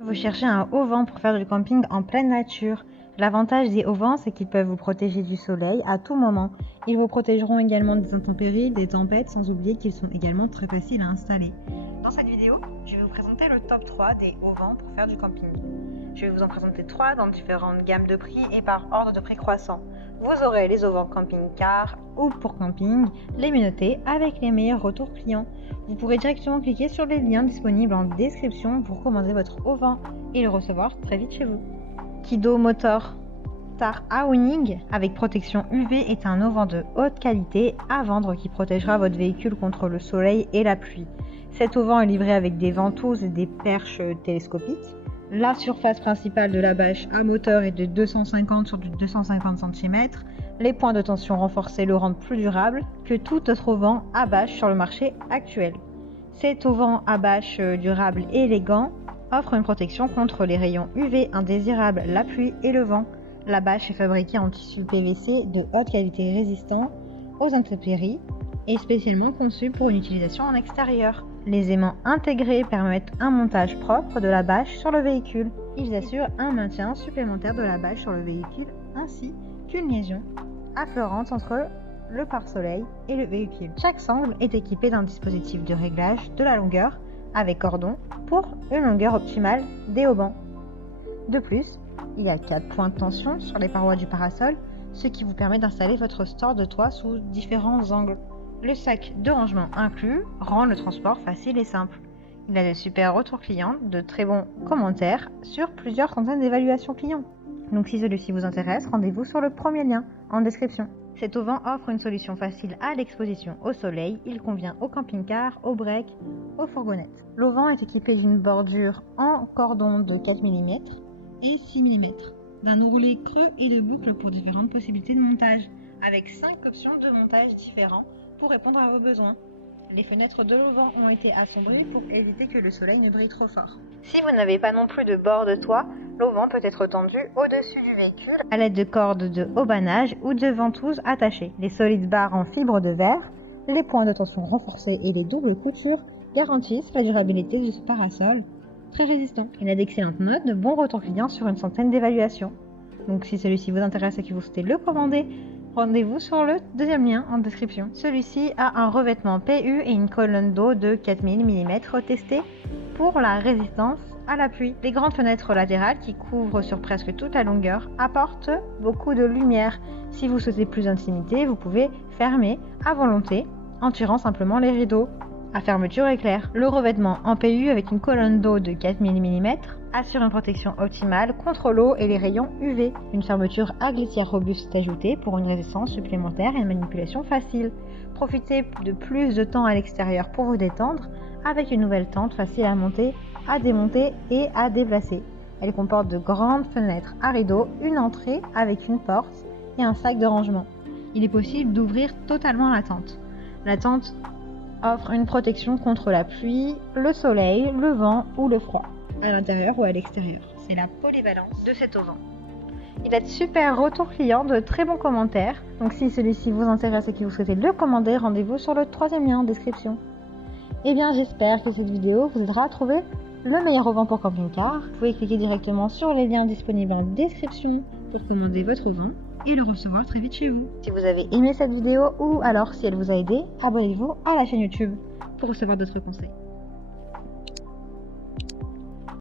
Vous cherchez un auvent pour faire du camping en pleine nature. L'avantage des auvents, c'est qu'ils peuvent vous protéger du soleil à tout moment. Ils vous protégeront également des intempéries, des tempêtes, sans oublier qu'ils sont également très faciles à installer. Dans cette vidéo, je vais vous présenter le top 3 des auvents pour faire du camping. Je vais vous en présenter 3 dans différentes gammes de prix et par ordre de prix croissant. Vous aurez les auvents camping-car ou pour camping, les mieux notés avec les meilleurs retours clients. Vous pourrez directement cliquer sur les liens disponibles en description pour commander votre auvent et le recevoir très vite chez vous. Kido Motor Star Awning avec protection UV est un auvent de haute qualité à vendre qui protégera votre véhicule contre le soleil et la pluie. Cet auvent est livré avec des ventouses et des perches télescopiques. La surface principale de la bâche à moteur est de 250 sur du 250 cm. Les points de tension renforcés le rendent plus durable que tout autre auvent à bâche sur le marché actuel. Cet auvent à bâche durable et élégant offre une protection contre les rayons UV indésirables, la pluie et le vent. La bâche est fabriquée en tissu PVC de haute qualité résistant aux intempéries et spécialement conçue pour une utilisation en extérieur. Les aimants intégrés permettent un montage propre de la bâche sur le véhicule. Ils assurent un maintien supplémentaire de la bâche sur le véhicule ainsi qu'une liaison affleurante entre le pare-soleil et le véhicule. Chaque sangle est équipé d'un dispositif de réglage de la longueur avec cordon pour une longueur optimale des haubans. De plus, il y a 4 points de tension sur les parois du parasol, ce qui vous permet d'installer votre store de toit sous différents angles. Le sac de rangement inclus rend le transport facile et simple. Il a de super retours clients, de très bons commentaires sur plusieurs centaines d'évaluations clients. Donc si celui-ci vous intéresse, rendez-vous sur le premier lien en description. Cet auvent offre une solution facile à l'exposition au soleil. Il convient au camping-car, au break, aux fourgonnettes. L'auvent est équipé d'une bordure en cordon de 4 mm et 6 mm, d'un ourlet creux et de boucles pour différentes possibilités de montage, avec 5 options de montage différents pour répondre à vos besoins. Les fenêtres de l'auvent ont été assombries pour éviter que le soleil ne brille trop fort. Si vous n'avez pas non plus de bord de toit, l'auvent peut être tendu au-dessus du véhicule à l'aide de cordes de haubanage ou de ventouses attachées. Les solides barres en fibre de verre, les points de tension renforcés et les doubles coutures garantissent la durabilité de ce parasol très résistant. Il a d'excellentes notes, de bons retours clients sur une centaine d'évaluations. Donc si celui-ci vous intéresse et que vous souhaitez le commander, rendez-vous sur le deuxième lien en description. Celui-ci a un revêtement PU et une colonne d'eau de 4000 mm testée pour la résistance à la pluie. Les grandes fenêtres latérales qui couvrent sur presque toute la longueur apportent beaucoup de lumière. Si vous souhaitez plus d'intimité, vous pouvez fermer à volonté en tirant simplement les rideaux à fermeture éclair. Le revêtement en PU avec une colonne d'eau de 4000 mm assure une protection optimale contre l'eau et les rayons UV. Une fermeture à glissière robuste est ajoutée pour une résistance supplémentaire et une manipulation facile. Profitez de plus de temps à l'extérieur pour vous détendre avec une nouvelle tente facile à monter, à démonter et à déplacer. Elle comporte de grandes fenêtres à rideaux, une entrée avec une porte et un sac de rangement. Il est possible d'ouvrir totalement la tente. La tente offre une protection contre la pluie, le soleil, le vent ou le froid, à l'intérieur ou à l'extérieur. C'est la polyvalence de cet auvent. Il a de super retours clients, de très bons commentaires. Donc si celui-ci vous intéresse et que vous souhaitez le commander, rendez-vous sur le troisième lien en description. Et bien j'espère que cette vidéo vous aidera à trouver le meilleur auvent pour camping-car. Vous pouvez cliquer directement sur les liens disponibles en description pour commander votre auvent et le recevoir très vite chez vous. Si vous avez aimé cette vidéo ou alors si elle vous a aidé, abonnez-vous à la chaîne YouTube pour recevoir d'autres conseils.